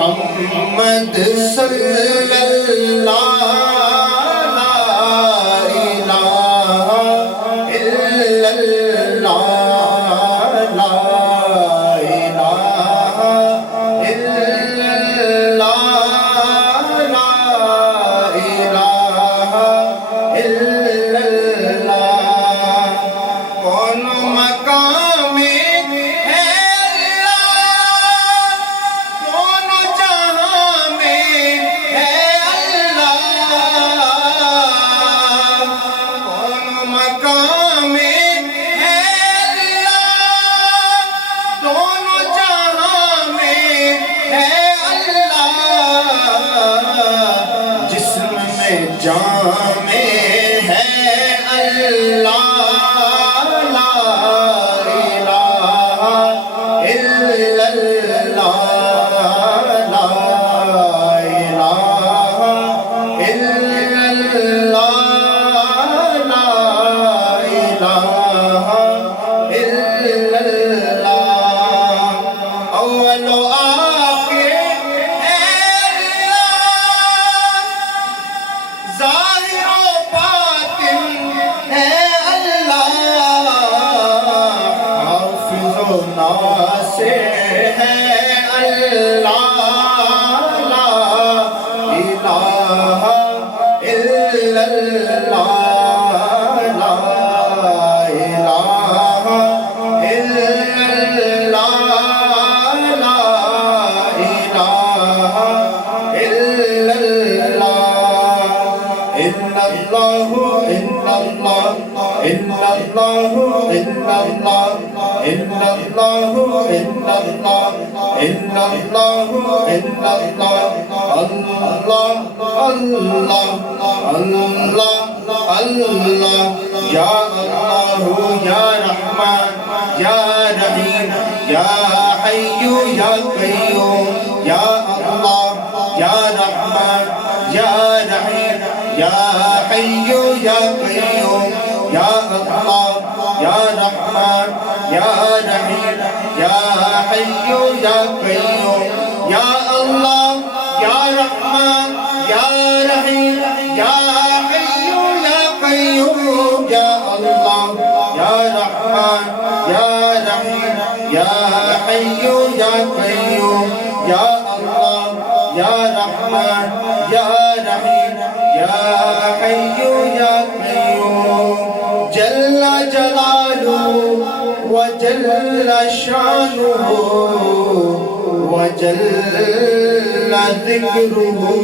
मोहम्मद सल्लल्लाहु ला इलाहा इल्लल्लाह ला इलाहा इल्लल्लाह ला इलाहा इल्लल्लाह। कौन मकाम जामे है अल्लाह ला इलाहा इल्लल्लाह ला इलाहा इल्लल्लाह ला इलाहा इल्लल्लाह। अव्वल से है अल्लाह ला इलाहा इल्लल्लाह ला इलाहा इल्लल्लाह ला इलाहा इल्लल्लाह। इन्नल्लाहु इन्नल्लाह इन्नल्लाहु इन्नल्लाह इन्नल्लाहु इन्नल्लाह इन्नल्लाहु इन्नल्लाह। अल्लाह अल्लाह अल्लाह अल्लाह या अल्लाहु या रहमान या रहीम या हय्यु या कय्यूम या अल्लाह या रहमान या रहीम या हय्यु या कय्यूम या अल्लाह या रहमान या रहीम या हय्यु या कय्यूम या अल्लाह या रहमान या रहीम या हय्यु या कय्यूम या अल्लाह या रहमान या रहीम या हय्यु या कय्यूम या अल्लाह या रहमान या रहीम या हय्यु या कय्यूम। जल्ल जलालुहु व जल्ल शानुहु व जल्ल ज़िक्रुहु।